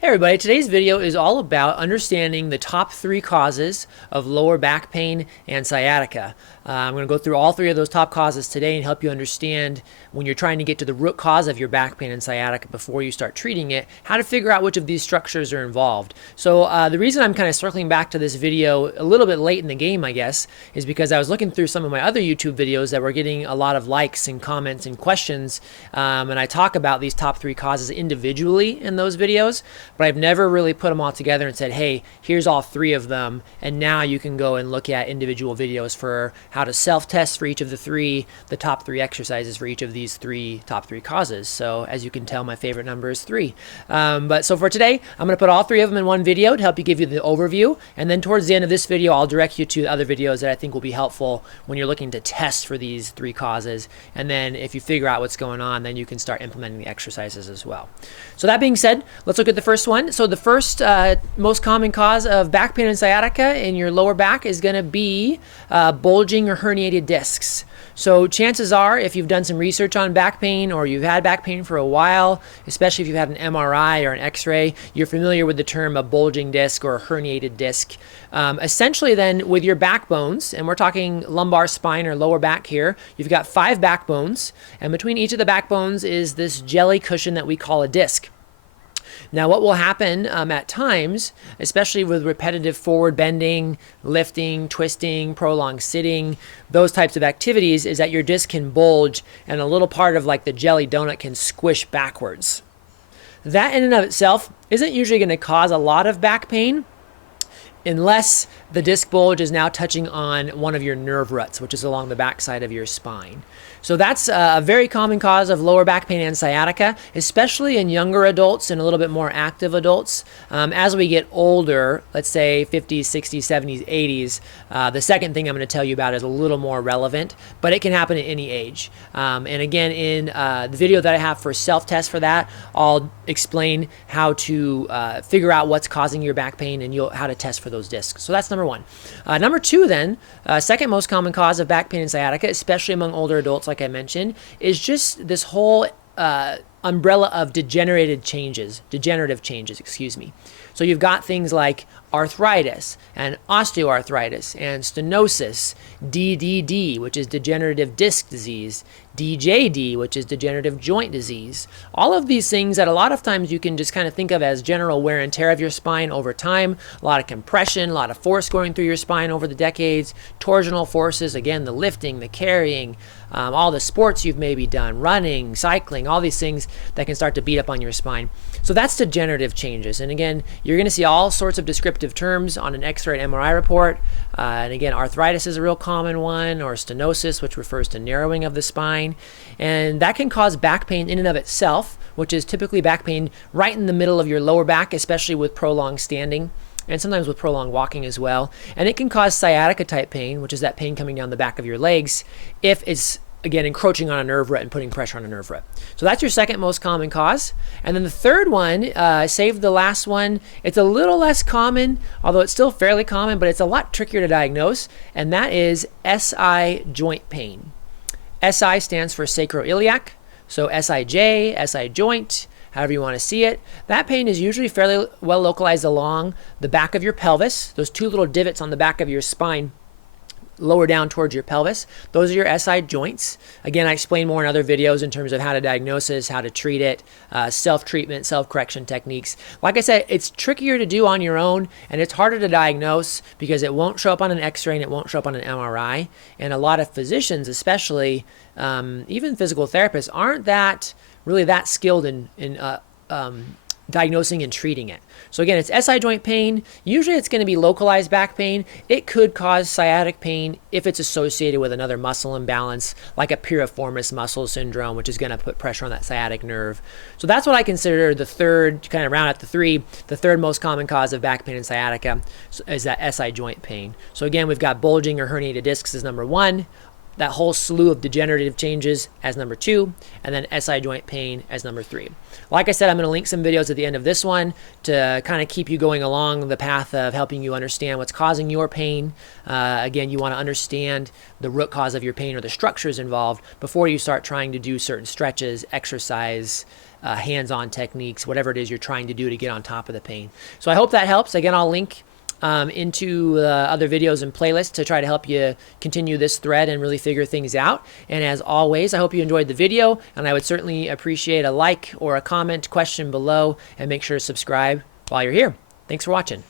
Hey everybody, today's video is all about understanding the top 3 causes of lower back pain and sciatica. I'm going to go through all 3 of those top causes today and help you understand when you're trying to get to the root cause of your back pain and sciatica before you start treating it, how to figure out which of these structures are involved. So the reason I'm kind of circling back to this video a little bit late in the game, I guess, is because I was looking through some of my other YouTube videos that were getting a lot of likes and comments and questions, and I talk about these top 3 causes individually in those videos. But I've never really put them all together and said, hey, here's all 3 of them, and now you can go and look at individual videos for how to self-test for each of the top 3 exercises for each of these top 3 causes. So as you can tell, my favorite number is 3. But so for today, I'm going to put all 3 of them in one video to help you give you the overview, and then towards the end of this video, I'll direct you to other videos that I think will be helpful when you're looking to test for these 3 causes, and then if you figure out what's going on, then you can start implementing the exercises as well. So that being said, let's look at the first one. So the first most common cause of back pain and sciatica in your lower back is going to be bulging or herniated discs. So chances are, if you've done some research on back pain or you've had back pain for a while, especially if you've had an MRI or an X-ray, you're familiar with the term a bulging disc or a herniated disc. Essentially then, with your backbones, and we're talking lumbar spine or lower back here, you've got 5 backbones, and between each of the backbones is this jelly cushion that we call a disc. Now, what will happen at times, especially with repetitive forward bending, lifting, twisting, prolonged sitting, those types of activities, is that your disc can bulge and a little part of like the jelly donut can squish backwards. That in and of itself isn't usually going to cause a lot of back pain unless the disc bulge is now touching on one of your nerve roots, which is along the back side of your spine. So that's a very common cause of lower back pain and sciatica, especially in younger adults and a little bit more active adults. As we get older, let's say 50s, 60s, 70s, 80s, the second thing I'm going to tell you about is a little more relevant, but it can happen at any age. And again, in the video that I have for self-test for that, I'll explain how to figure out what's causing your back pain and how to test for those discs. So that's number 1. Number 2 then, second most common cause of back pain and sciatica, especially among older adults like I mentioned, is just this whole umbrella of degenerative changes, excuse me. So you've got things like arthritis and osteoarthritis and stenosis, DDD, which is degenerative disc disease, DJD, which is degenerative joint disease. All of these things that a lot of times you can just kind of think of as general wear and tear of your spine over time, a lot of compression, a lot of force going through your spine over the decades, torsional forces, again, the lifting, the carrying, all the sports you've maybe done, running, cycling, all these things that can start to beat up on your spine. So that's degenerative changes. And again, you're going to see all sorts of descriptive terms on an X-ray and MRI report. And again, arthritis is a real common one, or stenosis, which refers to narrowing of the spine. And that can cause back pain in and of itself, which is typically back pain right in the middle of your lower back, especially with prolonged standing, and sometimes with prolonged walking as well. And it can cause sciatica type pain, which is that pain coming down the back of your legs, if it's, again, encroaching on a nerve root and putting pressure on a nerve root. So that's your second most common cause. And then the third one, save the last one. It's a little less common, although it's still fairly common, but it's a lot trickier to diagnose, and that is SI joint pain. SI stands for sacroiliac, so SIJ, SI joint, however you want to see it. That pain is usually fairly well localized along the back of your pelvis, those 2 little divots on the back of your spine, lower down towards your pelvis. Those are your SI joints. Again, I explain more in other videos in terms of how to diagnose this, how to treat it, self-treatment, self-correction techniques. Like I said, it's trickier to do on your own, and it's harder to diagnose because it won't show up on an X-ray and it won't show up on an MRI. And a lot of physicians, especially even physical therapists, aren't really that skilled in diagnosing and treating it. So again, it's SI joint pain. Usually it's going to be localized back pain. It could cause sciatic pain if it's associated with another muscle imbalance, like a piriformis muscle syndrome, which is going to put pressure on that sciatic nerve. So that's what I consider the third, kind of round out the 3, the third most common cause of back pain and sciatica is that SI joint pain. So again, we've got bulging or herniated discs as number 1, that whole slew of degenerative changes as number 2, and then SI joint pain as number 3. Like I said, I'm going to link some videos at the end of this one to kind of keep you going along the path of helping you understand what's causing your pain. Again, you want to understand the root cause of your pain or the structures involved before you start trying to do certain stretches, exercise, hands-on techniques, whatever it is you're trying to do to get on top of the pain. So I hope that helps. Again, I'll link into other videos and playlists to try to help you continue this thread and really figure things out. And as always, I hope you enjoyed the video, and I would certainly appreciate a like or a comment, question below, and make sure to subscribe while you're here. Thanks for watching.